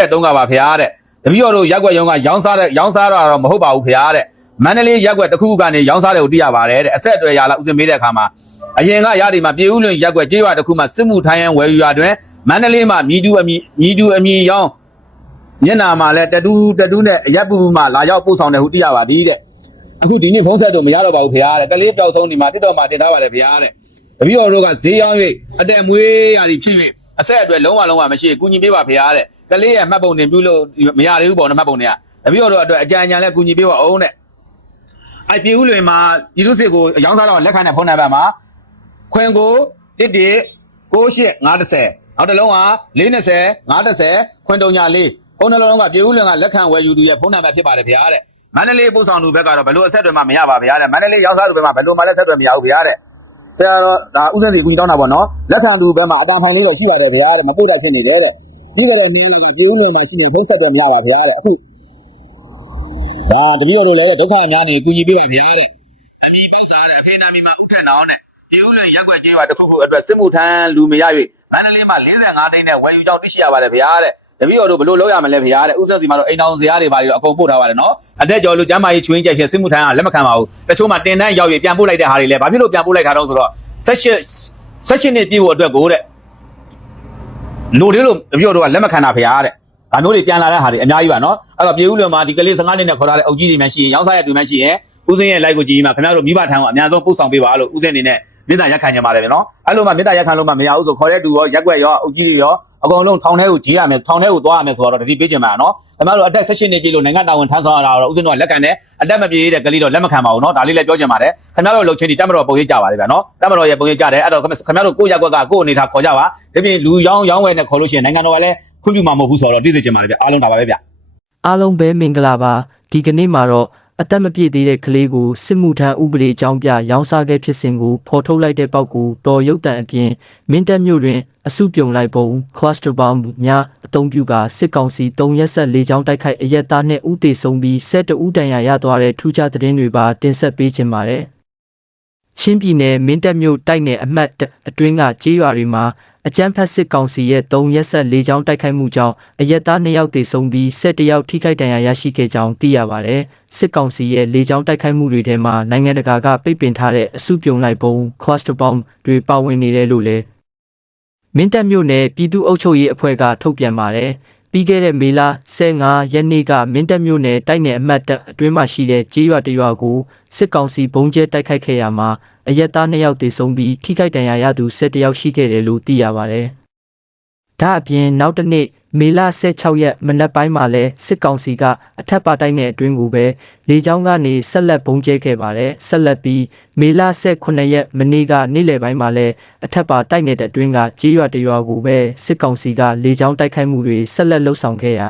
တဲ့တုံးကပါဖရားတဲ့တပည့်တော်တို့ရက်ွက်ရုံကရောင်းစားတဲ့ရောင်းစားတာတော့မဟုတ်ပါဘူးဖရားတဲ့မန္တလေးရက်ွက်တစ်ခုခုကနေရောင်းစားတယ်ကိုသိရပါတယ်တဲ့အဆက်အသွယ်ရလာဥစဉ်မေးတဲ့အခါမှာအရင်ကရဒီမှာပြေဦးလွင်ရက်ွက်ကြေးရွာတစ်ခုမှာစစ်မှုထိုင်းရန်ဝယ်ယူရွာတွင်မန္တလေးမှာမြည်တူအမည်မြည်တူအမည်ရောင်းမျက်နာမှာလည်းတတူးတတူးနဲ့အရက်ပူပူမှာလာရောက်ပို့ဆောင်တယ်ဟုသိရပါသည်တဲ့အခုဒီနေ့ဖုန်းဆက်တော့မရတော့ပါဘူးဖရားတဲ့ကလေးပျောက်ဆုံးဒီမှာတစ်တော်မှာတင်ထားပါတယ်ဖရားတဲ့တပည့်တော်တို့ကဈေးရောင်း၍အတက်မွေးရာဒီဖြစ်၍ အဆက်အသွယ်လုံးဝလုံးဝမရှိကူညီပေးပါဖရားတဲ့ကလေးရဲ့မှတ်ပုံတင်ပြုလို့မရသေးဘူးပေါ့နော်မှတ်ပုံတင်ကတပည့်တော်တို့အတွက်အကြံဉာဏ်လည်းကူညီပေးပါအောင်တဲ့အဲ့ပြည်ဦးလွင်မှာပြည်သူစစ်ကိုအယောင်းစားတော့လက်ခံတဲ့ဖုန်းနံပါတ်မှာခွင်ကိုတစ်တစ်68 530နောက်တစ်လုံးက420 530ခွင်တုံညာလေးဖုန်းနှလုံးကပြေဦးလွင်ကလက်ခံဝယ်ယူသူရဲ့ဖုန်းနံပါတ်ဖြစ်ပါတယ်ဗျာတဲ့မန္တလေးပို့ဆောင်သူဘက်ကတော့ဘယ်လိုအဆက်အသွယ်မှမရပါဗျာတဲ့မန္တလေးရောက်စားသူဘက်မှာဘယ်လိုမှလည်းဆက်သွယ်မရဘူးဗျာတဲ့ ဆရာတော့ဒါဥစဉ်စီကူကြီးတောင်းတာပေါ့နော်လက်ခံသူဘက်မှာအတန်ဖောင်လို့တော့ရှိရတယ်ဗျာတဲ့မပို့တော့ဖြစ်နေတယ်တဲ့ပြီးတော့နေပြေဦးလွင်မှာရှိနေဖုန်းဆက်တယ်မရပါဗျာတဲ့အခုဒါတပည့်တော်တို့လည်းဒုက္ခများနေကူညီပေးပါဗျာတဲ့အမည်ပစားတဲ့အဖေနာမီမှာဥထက်နောင်းနဲ့ပြည်ဦးလွင်ရက်ွက်ကျေးရွာတစ်ခုခုအတွက်စစ်မှုထမ်းလူမရ၍မန္တလေးမှာ45တိန်းနဲ့ဝယ်ယူကြောင်းသိရှိရပါတယ်ဗျာတဲ့ တပည့်တော်တို့ဘယ်လိုလုပ်ရမလဲဗျာတဲ့ဥစ္စာစီမှာတော့အိမ်တော်ဇရာတွေပါပြီးတော့အကုန်ပို့ထားပါတယ်နော်အတက်ကျော်လူကျမ်းမာရေးချွင်းချက်ချင်းစစ်မှုထမ်းကလက်မခံပါဘူးတချို့မှာတင်တန်းရောက်၍ပြန်ပို့လိုက်တဲ့ဟာတွေလည်းဘာဖြစ်လို့ပြန်ပို့လိုက်တာတော့ဆိုတော့16 16နှစ်ပြည့်ဖို့အတွက်ကိုတဲ့လိုသေးလို့တပည့်တော်တို့ကလက်မခံတာဗျာတဲ့ဒါမျိုးတွေပြန်လာတဲ့ဟာတွေအများကြီးပါနော်အဲ့တော့ပြည်ဦးလွင်မှာဒီကလေး15နှစ်နဲ့ခေါ်ထားတဲ့အုပ်ကြီးတွေမှရှိရင်ရောင်းစားရတူမှရှိရင်ဦးစင်းရဲ့ like ကိုကြည့်ပြီးမှခင်ဗျားတို့မိဘထံကိုအများဆုံးပို့ဆောင်ပေးပါလို့ဦးစင်းအနေနဲ့မေတ္တာရက်ခံကြပါတယ်ဗျနော်အဲ့လိုမှမေတ္တာရက်ခံလို့မှမရဘူးဆိုခေါ်တဲ့သူရောရက်ွက်ရောအုပ်ကြီးတွေရော အကုန်လုံးထောင်ထဲကိုကြီးရမယ်ထောင်ထဲကိုသွားရမယ်ဆိုတော့တတိပေးကြမှာနော်ခင်ဗျားတို့အတက်16နှစ်ပြည့်လို့နိုင်ငံတာဝန်ထမ်းဆောင်ရတာတော့ဦးစင်းတို့ကလက်ခံတယ်အတက်မပြေတဲ့ကလေးတော့လက်မခံပါဘူးနော်ဒါလေးလည်းပြောချင်ပါတယ်ခင်ဗျားတို့လှုပ်ချင်းဒီတက်မတော်ပုံရိပ်ကြပါတယ်ဗျနော်တက်မတော်ရဲ့ပုံရိပ်ကြတယ်အဲ့တော့ခင်ဗျားတို့ကိုယ့်ရက်ွက်ကကိုယ့်အနေထားခေါ်ကြပါဒီပြင်လူရောင်းရောင်းဝယ်နဲ့ခေါ်လို့ရှိရင်နိုင်ငံတော်ကလည်းခွင့်ပြုမှာမဟုတ်ဘူးဆိုတော့သိစေချင်ပါတယ်ဗျအားလုံးဒါပါပဲဗျအားလုံးပဲမင်္ဂလာပါဒီကနေ့မှာတော့ အသက်မပြည့်သေးတဲ့ကလေးကိုစစ်မှုထမ်းဥပဒေအကြောင်းပြရောင်းစားခဲ့ဖြစ်စဉ်ကိုဖော်ထုတ်လိုက်တဲ့ပောက်ကိုတော်ရုပ်တံအပြင်မင်းတပ်မြို့တွင်အစုပြုံလိုက်ပုံ cluster bomb များအသုံးပြုကာစစ်ကောင်စီ၃ရက်ဆက်၄ချောင်းတိုက်ခိုက်အရက်သားနဲ့ဥတေဆုံးပြီး၁၁ဦးတန်ရာရသွားတဲ့ထူးခြားသတင်းတွေပါတင်ဆက်ပေးခြင်းပါတယ်ချင်းပြည်နယ်မင်းတပ်မြို့တိုက်နယ်အမှတ်၁အတွင်းကကြေးရွာတွေမှာ အကြမ်းဖက်စစ်ကောင်စီရဲ့၃ရက်ဆက်၄ချောင်းတိုက်ခိုက်မှုကြောင့်အရက်သား၂ယောက်သေဆုံးပြီး၁၁ယောက်ထိခိုက်ဒဏ်ရာရရှိခဲ့ကြောင်းသိရပါတယ်။စစ်ကောင်စီရဲ့လေကြောင်းတိုက်ခိုက်မှုတွေထဲမှာနိုင်ငံတကာကပိတ်ပင်ထားတဲ့အစုပြုံလိုက်ပုံ cluster bomb တွေပါဝင်နေတယ်လို့လည်းမင်းတပ်မြို့နယ်ပြည်သူ့အုပ်ချုပ်ရေးအဖွဲ့ကထုတ်ပြန်ပါတယ်။ပြီးခဲ့တဲ့မေလ15ရက်နေ့ကမင်းတပ်မြို့နယ်တိုက်နယ်အမှတ်1အတွင်းမှာရှိတဲ့ကြေးရွာတစ်ရွာကိုစစ်ကောင်စီဘုံကျဲတိုက်ခိုက်ခဲ့ရမှာ အရက်သား2ယောက်သေဆုံးပြီးထိခိုက်ဒဏ်ရာရသူ17ယောက်ရှိခဲ့တယ်လို့သိရပါတယ်။ဒါအပြင်နောက်တစ်နေ့မေလ16ရက်မနက်ပိုင်းမှာလဲစစ်ကောင်စီကအထက်ပါတိုက်နယ်အတွင်းကိုပဲလေကြောင်းကနေဆက်လက်ဘုံကျဲခဲ့ပါတယ်။ဆက်လက်ပြီးမေလ18ရက်မနေ့ကနေ့လယ်ပိုင်းမှာလဲအထက်ပါတိုက်နယ်အတွင်းကကြေးရွာတစ်ရွာကိုပဲစစ်ကောင်စီကလေကြောင်းတိုက်ခိုက်မှုတွေဆက်လက်လှုပ်ဆောင်ခဲ့ရာ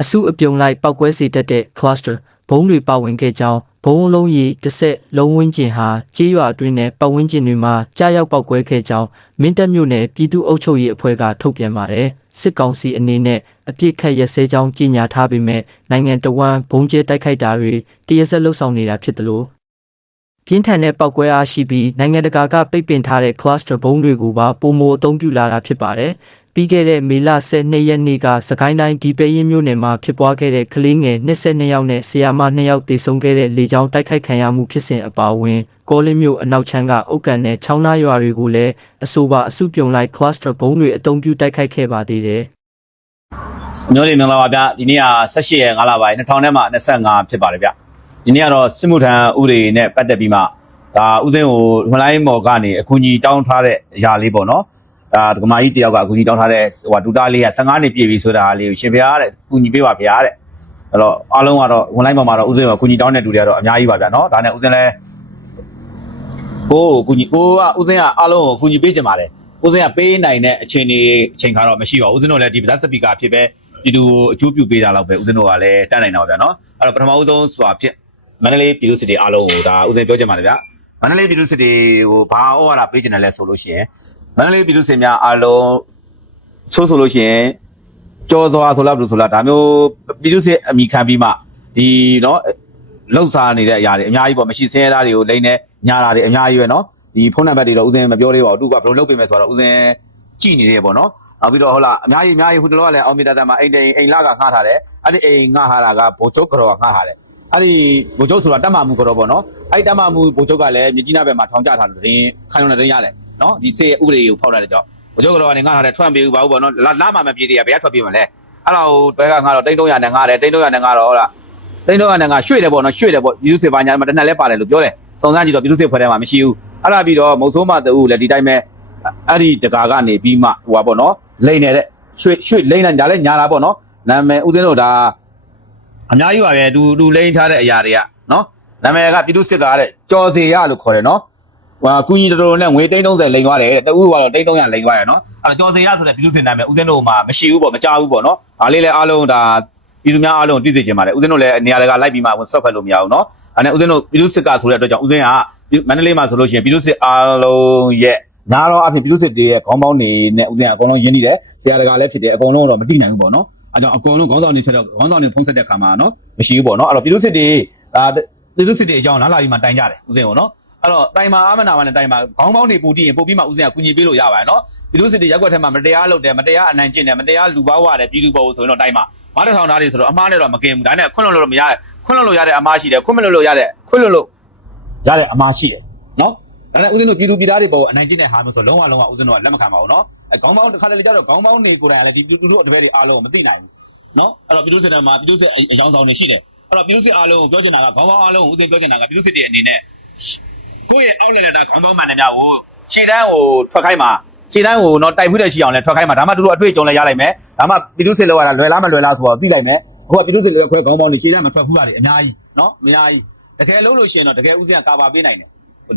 အစုအပြုံလိုက်ပောက်ကွဲစေတတ်တဲ့ cluster ဘုံတွေပါဝင်ခဲ့ကြောင်း ဘုံအလုံးကြီးတစ်ဆက်လုံးဝင်းကျင်ဟာကြေးရွာအတွင်းနဲ့ပတ်ဝန်းကျင်တွေမှာကြားရောက်ပောက်ကွဲခဲ့ကြောင်းမင်းတပ်မြို့နယ်ပြည်သူ့အုပ်ချုပ်ရေးအဖွဲ့ကထုတ်ပြန်ပါတယ်စစ်ကောင်စီအနေနဲ့အပြစ်ခတ်ရစဲကြောင်းကြေညာထားပေမဲ့နိုင်ငံတော်ဝန်ဘုံကျဲတိုက်ခိုက်တာတွေတရဆက်လှုပ်ဆောင်နေတာဖြစ်တယ်လို့ပြင်းထန်တဲ့ပောက်ကွဲအားရှိပြီးနိုင်ငံတကာကပိတ်ပင်ထားတဲ့ cluster ဘုံတွေကိုပါပုံမအသုံးပြုလာတာဖြစ်ပါတယ်ပြီးခဲ့တဲ့မေလ12ရက်နေ့ကစကိုင်းတိုင်းဒီပဲရင်မြို့နယ်မှာဖြစ်ပွားခဲ့တဲ့ကလေးငယ်22ယောက်နဲ့ဆရာမ2ယောက်တေဆုံးခဲ့တဲ့လေကြောင်းတိုက်ခိုက်ခံရမှုဖြစ်စဉ်အပါအဝင်ကောလင်းမြို့အနောက်ချမ်းကအုတ်ကန်နဲ့ချောင်းနာရွာတွေကိုလည်းအဆိုပါအစုပြုံလိုက် cluster ဘုံတွေအုံပြုတိုက်ခိုက်ခဲ့ပါသေးတယ်မျိုးလေးမင်္ဂလာပါဗျဒီနေ့က18ရက်5လပိုင်း2000နဲ့မှ25ဖြစ်ပါတယ်ဗျဒီနေ့ကတော့စစ်မှုထမ်းဥတွေနဲ့ပတ်သက်ပြီးမှဒါဥသိန်းကိုဟွန်လိုင်းမော်ကနေအကူအညီတောင်းထားတဲ့အရာလေးပေါ့နော် ဒါဒကမာကြီးတယောက်ကအကူအညီတောင်းထားတဲ့ဟိုဒူတာလေးက15နှစ်ပြည့်ပြီဆိုတာလေးကိုရှင်ဗျာတဲ့အကူအညီပေးပါဗျာတဲ့အဲ့တော့အားလုံးကတော့ဟွန်လိုင်းမော်မှာတော့ဥသိန်းကိုအကူအညီတောင်းတဲ့လူတွေကတော့အများကြီးပါဗျာနော်ဒါနဲ့ဥသိန်းလည်းကိုကိုကူညီကိုကဥသိန်းကအားလုံးကိုကူညီပေးကြပါတယ်ဥသိန်းကပေးနိုင်တဲ့အခြေအနေအချိန်ခါတော့မရှိပါဘူးဥသိန်းတို့လည်းဒီဗဇက်စပီကာဖြစ်ပဲပြည်သူအကျိုးပြုပေးတာတော့ပဲဦးဇင်းတို့ကလည်းတတ်နိုင်တာပါဗျာနော်အဲ့တော့ပထမဦးဆုံးဆိုတာဖြစ်မန္တလေးပြည်သူစစ်တီအားလုံးကိုဒါဦးဇင်းပြောချင်ပါတယ်ဗျာမန္တလေးပြည်သူစစ်တီကိုဘာဩဝါဒပေးချင်တယ်လဲဆိုလို့ရှိရင် မန္တလေးပြည်သူစစ်များအားလုံးဆိုးဆိုလို့ရှိရင်ကြောသွားဆိုလားဘယ်လိုဆိုလားဒါမျိုးပြည်သူစစ်အမိခံပြီးမှဒီနော်လှုပ်ရှားနေတဲ့အရာတွေအများကြီးပေါ့မရှိဆင်းရဲသားတွေကိုလိမ့်နေညာတာတွေအများကြီးပဲနော်ဒီဖုန်းနံပါတ်တွေတော့ဦးဇင်းမပြောသေးပါဘူးသူကဘယ်လိုလုပ်ပေးမယ်ဆိုတော့ဦးဇင်းကြည့်နေသေးတယ်ပေါ့နော်နောက်ပြီးတော့ဟုတ်လားအများကြီးအများကြီးဟိုတလောကလည်းအောင်မီတာတန်မှာအိမ်တိန်အိမ်လာကငှားထားတယ်အဲ့ဒီအိမ်ငှားထားတာကဘိုချုပ်ကြော်ကငှားထားတယ်အဲ့ဒီဘိုချုပ်ဆိုတာတက်မှမှုကြော်ပေါ့နော်အဲ့ဒီတက်မှမှုဘိုချုပ်ကလည်းမြကြီးနားဘက်မှာထောင်ကျထားတဲ့တင်းခိုင်ုံတဲ့တင်းရတယ် နော်ဒီစေဥပဒေကိုဖောက်တဲ့ကြောင့်ဘိုချုပ်ကြော်ကနေငှားထားတဲ့ထွက်ပြေးဘူးပါဘူးပေါ့နော်လာလာမှမပြေးသေးရဘယ်ကထွက်ပြေးမလဲအဲ့တော့တွဲကငှားတော့တိန်း300နဲ့ငှားတယ်တိန်း300နဲ့ငှားတော့ဟုတ်လားတိန်း300နဲ့ငှားရွှေ့တယ်ပေါ့နော်ရွှေ့တယ်ပေါ့ပြည်သူစစ်ပါညာမှာတနက်လဲပါတယ်လို့ပြောတယ်စုံစမ်းကြည့်တော့ပြည်သူစစ်ဖွဲ့ထဲမှာမရှိဘူးအဲ့ဒါပြီးတော့မုံဆိုးမတူလည်းဒီတိုင်းပဲအဲ့ဒီတကာကနေပြီးမှဟိုပါပေါ့နော်လိန်နေတဲ့ရွှေရွှေလိမ့်လိုက်ညာလဲညာလာပေါ့နော်နာမည်ဦးစင်းတို့ဒါအများကြီးပါပဲတူတူလိမ့်ထားတဲ့အရာတွေကနော်နာမည်ကပြည်သူစစ်ကားတဲ့ကြော်စီရလို့ခေါ်တယ်နော် ဟိုကုကြီးတော်တော်နဲ့ငွေ330လိမ်သွားတယ်တဲ့တူကတော့330လိမ်သွားတယ်နော်အဲ့တော့ကြော်စီရဆိုတဲ့ပြည်သူစစ်နာမည်ဦးစင်းတို့မှာမရှိဘူးပေါ့မကြောက်ဘူးပေါ့နော်ဒါလေးလည်းအားလုံးဒါပြည်သူများအားလုံးသိစေချင်ပါတယ်ဦးစင်းတို့လည်းနေရာတကာလိုက်ပြီးမှဝင်ဆက်ဖက်လို့မရဘူးနော်အဲ့နဲ့ဦးစင်းတို့ပြည်သူစစ်ကားဆိုတဲ့အတွက်ကြောင့်ဦးစင်းကမန္တလေးမှာဆိုလို့ရှိရင်ပြည်သူစစ်အားလုံးရဲ့ညာတော့အဖြစ်ပြည်သူစစ်တွေရဲ့ခေါင်းပေါင်းတွေနဲ့ဦးစင်းကအကုန်လုံးရင်းနှီးတယ်ဆရာတကာလည်းဖြစ်တယ်အကုန်လုံးတော့မတိနိုင်ဘူးပေါ့နော်အဲကြောင့်အကုန်လုံးခေါင်းဆောင်တွေဖြစ်တော့ခေါင်းဆောင်တွေဖုံးဆက်တဲ့ခါမှာနော်မရှိဘူးပေါ့နော်အဲ့တော့ပြည်သူစစ်တွေဒါပြည်သူစစ်တွေအကြောင်းလာလာပြီးမှတိုင်ကြတယ်ဦးစင်းကိုနော် အဲ့တော့တိုင်မာအာမနာမနဲ့တိုင်မာခေါင်းပေါင်းတွေပူတည်ရင်ပို့ပြီးမှဦးစင်ကကူညီပေးလို့ရပါတယ်နော်ပြည်သူစစ်တွေရက်ွက်ထဲမှာမတရားလုပ်တယ်မတရားအနိုင်ကျင့်တယ်မတရားလူပါဝတယ်ပြည်သူပေါ်ဆိုရင်တော့တိုင်မာမတထောင်သားတွေဆိုတော့အမားနဲ့တော့မကင်ဘူးဒါနဲ့ခွန့်လွတ်လို့မရတယ်ခွန့်လွတ်လို့ရတဲ့အမားရှိတယ်ခွန့်မလွတ်လို့ရတဲ့ခွန့်လွတ်လို့ရတဲ့အမားရှိတယ်နော်ဒါနဲ့ဦးစင်တို့ပြည်သူပြည်သားတွေပေါ်အနိုင်ကျင့်တဲ့ဟာမျိုးဆိုလုံးဝလုံးဝဦးစင်တို့ကလက်မခံပါဘူးနော်အဲခေါင်းပေါင်းတစ်ခါလေကြတော့ခေါင်းပေါင်းနေကိုတာလည်းဒီပြည်သူတို့အတပည့်တွေအားလုံးကိုမသိနိုင်ဘူးနော်အဲ့တော့ပြည်သူစစ်တွေမှာပြည်သူစစ်အယောင်ဆောင်တွေရှိတယ်အဲ့တော့ပြည်သူစစ်အားလုံးကိုပြောချင်တာကခေါင်းပေါင်းအားလုံးကိုဦးစင်ပြောချင်တာကပြည်သူစစ်တွေအနေနဲ့ ကိုယ့်ရဲ့အောက်လက်လက်သားခေါင်းပေါင်းမှန်တယ်များကိုခြေတန်းကိုထွက်ခိုင်းမှာခြေတန်းကိုတော့တိုက်ဖို့တဲ့ရှိအောင်လဲထွက်ခိုင်းမှာဒါမှသူတို့အတွေ့အကြုံလဲရလိုက်မယ်ဒါမှပြည်သူစစ်လောက်ရတာလွယ်လားမလွယ်လားဆိုတော့သိလိုက်မယ်အခုကပြည်သူစစ်လောက်ခွဲခေါင်းပေါင်းနေခြေတန်းမထွက်ဘူးတာတွေအများကြီးနော်အများကြီးတကယ်လို့လို့ရှိရင်တော့တကယ်ဥစဉ်ကာဗာပေးနိုင်တယ်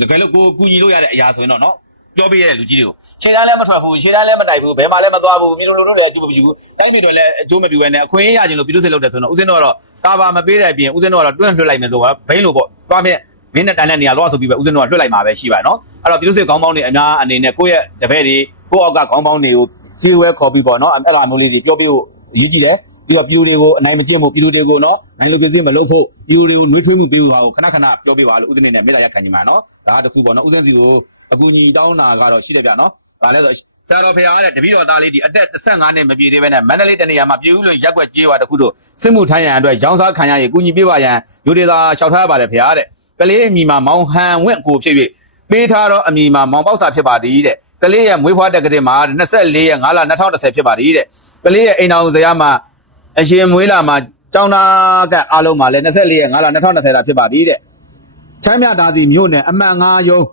တကယ်လို့ကိုကူညီလို့ရတဲ့အရာဆိုရင်တော့နော်ပြောပြရတဲ့လူကြီးတွေကိုခြေတန်းလည်းမထွက်ဘူးခြေတန်းလည်းမတိုက်ဘူးဘယ်မှလည်းမသွားဘူးပြည်သူလူထုလည်းအကျိုးမပြုဘူးတိုင်းပြည်တွေလည်းအကျိုးမပြုဘဲနဲ့အခွင့်အရေးရခြင်းလို့ပြည်သူစစ်လောက်တယ်ဆိုတော့ဥစဉ်တော့ကာဗာမပေးတဲ့အပြင်ဥစဉ်တော့တွန့်လွှတ်လိုက်မယ်ဆိုတော့ဘိန်းလို့ပေါ့သွားဖြင့် မင်းနဲ့တန်တဲ့နေရာတော့ဆိုပြီးပဲဦးစင်းတို့ကလွှတ်လိုက်မှာပဲရှိပါနော်အဲ့တော့ပြည်သူစစ်ခေါင်းပေါင်းတွေအများအနေနဲ့ကိုယ့်ရဲ့တပည့်တွေကိုယ့်အောက်ကခေါင်းပေါင်းတွေကိုစီဝဲခေါ်ပြီးပေါ့နော်အဲ့လိုမျိုးလေးတွေပြောပြဖို့အရေးကြီးတယ်ပြီးတော့ပြည်သူတွေကိုအနိုင်မကျင့်ဖို့ပြည်သူတွေကိုနော်နိုင်လို့ပြည်သူမလုပ်ဖို့ပြည်သူတွေကိုနှွေးထွေးမှုပေးဖို့ဟာကိုခဏခဏပြောပြပါလို့ဦးစင်းနေနဲ့မေတ္တာရက်ခံကြပါနော်ဒါကတခုပေါ့နော်ဦးစင်းစီကိုအကူညီတောင်းတာကတော့ရှိတယ်ဗျနော်ဒါလည်းဆိုဆရာတော်ဖေအားတဲ့တပည့်တော်သားလေးဒီအသက်15နှစ်မပြည့်သေးပဲနဲ့မန္တလေးတနေရာမှာပြည်ဦးလွင်ရက်ွက်ကျေးဝါတခုတို့စစ်မှုထမ်းရန်အတွက်ရောင်းစားခံရရင်ကူညီပေးပါရန်ယူဒေသာလျှောက်ထားရပါတယ်ဖေအားတဲ့ ကလေးအမိမှာမောင်ဟန်ဝင့်ကိုဖြစ်၍ပေးထားတော့အမိမှာမောင်ပေါက်စာဖြစ်ပါသည်တဲ့ကလေးရဲ့မွေးဖွားတက်ကလေးမှာ24ရက်5လ2010ဖြစ်ပါသည်တဲ့ကလေးရဲ့အိမ်တော်ဇရာမှာအရှင်မွေးလာမှာကျောင်းသားကအားလုံးမှာလည်း24ရက်5လ2020တာဖြစ်ပါသည်တဲ့ချမ်းမြသားစီမြို့နယ်အမှတ်9ရုံး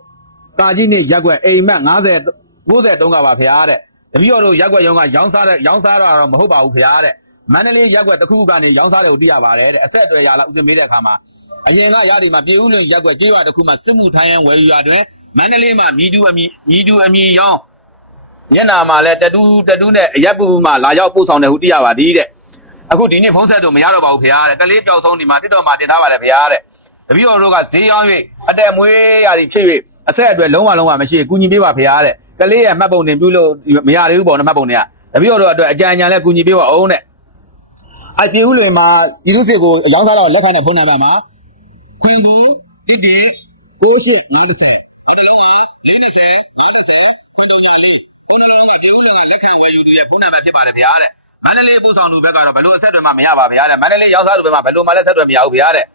ကာကြီးနေရက်ွက်အိမ်မက်90 93ကပါဖေအားတဲ့တပည့်တော်တို့ရက်ွက်ရုံးကရောင်းစားတဲ့ရောင်းစားတာတော့မဟုတ်ပါဘူးဖေအားတဲ့ မန္တလေးရက်ွက်တစ်ခုခုကနေရောင်းစားတယ်ကိုသိရပါတယ်တဲ့အဆက်အသွယ်ရလာဥစဉ်မေးတဲ့အခါမှာအရင်ကရဒီမှာပြည်ဦးလွင်ရက်ွက်ကျေးရွာတစ်ခုမှာစစ်မှုထမ်းရန်ဝယ်ယူရတွင်မန္တလေးမှာမြည်တူအမြည်မြည်တူအမြည်ရောင်းညနာမှာလည်းတတူးတတူးနဲ့အရက်ပူမှာလာရောက်ပို့ဆောင်တယ်ဟုသိရပါသည်တဲ့အခုဒီနေ့ဖုန်းဆက်တော့မရတော့ပါဘူးဖေအားတဲ့ကလေးပျောက်ဆုံးဒီမှာတစ်တော်မှာတင်ထားပါတယ်ဖေအားတဲ့တပည့်တော်တို့ကဈေးရောင်း၍အတက်မွေးရာဒီဖြစ်၍အဆက်အသွယ်လုံးဝလုံးဝမရှိကူညီပေးပါဖေအားတဲ့ကလေးရဲ့မှတ်ပုံတင်ပြုလို့မရသေးဘူးပေါ့နော်မှတ်ပုံတင်ကတပည့်တော်တို့အတွက်အကြံဉာဏ်လဲကူညီပေးပါအောင်တဲ့ အပြေဦးလွင်မှာဒီစုစစ်ကိုအယောင်းစားတော့လက်ခံတဲ့ဖုန်းနံပါတ်မှာခွင်ဘူးတစ်တီ9850အတလုံးက490 90ခွန်တော်ကြလေးဖုန်းနှလုံးကပြေဦးလွင်ကလက်ခံဝယ်ယူသူရဲ့ဖုန်းနံပါတ်ဖြစ်ပါတယ်ဗျာတဲ့မန္တလေးပို့ဆောင်သူဘက်ကတော့ဘယ်လိုအဆက်အသွယ်မှမရပါဗျာတဲ့မန္တလေးရောက်စားသူဘက်မှာဘယ်လိုမှလည်းဆက်သွယ်မရဘူးဗျာတဲ့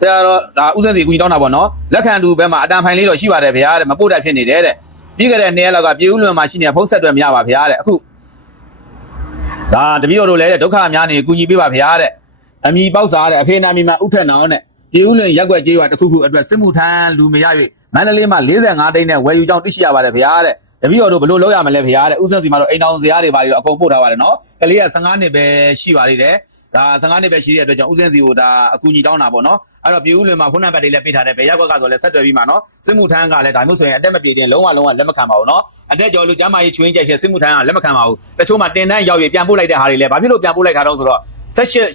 ဆရာတော်ဒါဥစဉ်စီကူညီတောင်းတာပေါ့နော်လက်ခံသူဘက်မှာအတန်ဖိုင်လေးတော့ရှိပါတယ်ဗျာတဲ့မပို့တတ်ဖြစ်နေတယ်တဲ့ပြီးခဲ့တဲ့နေ့လောက်ကပြေဦးလွန်မှာရှိနေတဲ့ဖုန်းဆက်တွေမရပါဗျာတဲ့အခု ဒါတပည့်တော်တို့လည်းတဲ့ဒုက္ခများနေကူညီပေးပါဗျာတဲ့အမိပေါက်စားတဲ့အဖေနာမီမှာဥထက်နောင်တဲ့ပြေဦးလွန်ရက်ွက်ကျေးရွာတစ်ခုခုအတွက်စစ်မှုထမ်းလူမရ၍မန္တလေးမှာ45တိန်းနဲ့ဝယ်ယူကြောင်းသိရှိရပါတယ်ဗျာတဲ့တပည့်တော်တို့ဘယ်လိုလုပ်ရမလဲဗျာတဲ့ဥစဉ်စီမှာတော့အိမ်တော်စရာတွေပါပြီးတော့အကုန်ပို့ထားပါတယ်နော်ကလေးက15နှစ်ပဲရှိပါသေးတယ် ဒါ15နှစ်ပဲရှိတဲ့အတွက်ကြောင့်ဥစဉ်စီကိုဒါအကူညီတောင်းတာပေါ့နော်အဲ့တော့ပြည်ဦးလွင်မှာဖုန်းနံပါတ်တွေလည်းပေးထားတယ်ဘယ်ရက်ကွက်ကဆိုလည်းဆက်သွယ်ပြီးမှနော်စစ်မှုထမ်းကလည်းဒါမျိုးဆိုရင်အတက်မပြေတင်လုံးဝလုံးဝလက်မခံပါဘူးနော်အတက်ကျော်လူကျမ်းမာရေးချွင်းချက်ချက်စစ်မှုထမ်းကလက်မခံပါဘူးတချို့မှာတင်တန်းရောက်ရပြန်ပို့လိုက်တဲ့ဟာတွေလည်းဘာဖြစ်လို့ပြန်ပို့လိုက်တာတော့ဆိုတော့ဆက်ရှစ်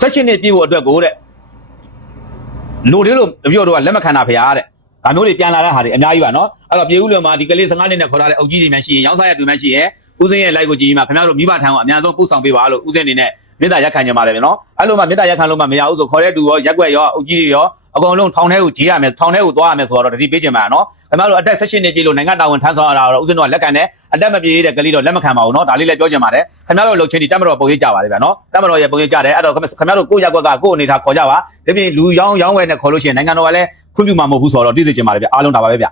ဆက်ရှစ်နှစ်ပြည့်ဖို့အတွက်ကိုတဲ့လူတွေလို့ပြောတော့လက်မခံတာဖရားတဲ့ဒါမျိုးတွေပြန်လာတဲ့ဟာတွေအများကြီးပါနော်အဲ့တော့ပြည်ဦးလွင်မှာဒီကလေး15နှစ်နဲ့ခေါ်ထားတဲ့အုပ်ကြီးတွေမှရှိရင်ရောင်းစားရတူမှရှိရင်ဦးစင်းရဲ့ live ကိုကြည့်ပြီးမှခင်ဗျားတို့မိဘထံကိုအများဆုံးပို့ဆောင်ပေးပါလို့ဦးစင်းအနေနဲ့ မေတ္တာရက်ခံကြပါတယ်ဗျနော်အဲ့လိုမှမေတ္တာရက်ခံလို့မှမရဘူးဆိုခေါ်တဲ့သူရောရက်ွက်ရောအုပ်ကြီးတွေရောအကုန်လုံးထောင်ထဲကိုကြီးရမယ်ထောင်ထဲကိုသွားရမယ်ဆိုတော့တတိပေးချင်ပါနော်ခင်ဗျားတို့အသက်16နှစ်ပြည့်လို့နိုင်ငံတာဝန်ထမ်းဆောင်ရတာတော့ဥစဉ်တော့လက်ခံတယ်အသက်မပြည့်တဲ့ကလေးတော့လက်မခံပါဘူးနော်ဒါလေးလည်းပြောချင်ပါတယ်ခင်ဗျားတို့လှုပ်ချင်းဒီတက်မတော်ပုံရိပ်ကြပါလေဗျာနော်တက်မတော်ရဲ့ပုံရိပ်ကြတယ်အဲ့တော့ခင်ဗျားတို့ကိုယ့်ရက်ကွက်ကကိုယ့်အနေထားခေါ်ကြပါဒီပြင်လူရောင်းရောင်းဝယ်နဲ့ခေါ်လို့ရှိရင်နိုင်ငံတော်ကလည်းခွင့်ပြုမှာမဟုတ်ဘူးဆိုတော့သိစေချင်ပါတယ်ဗျာအားလုံးဒါပါပဲဗျာ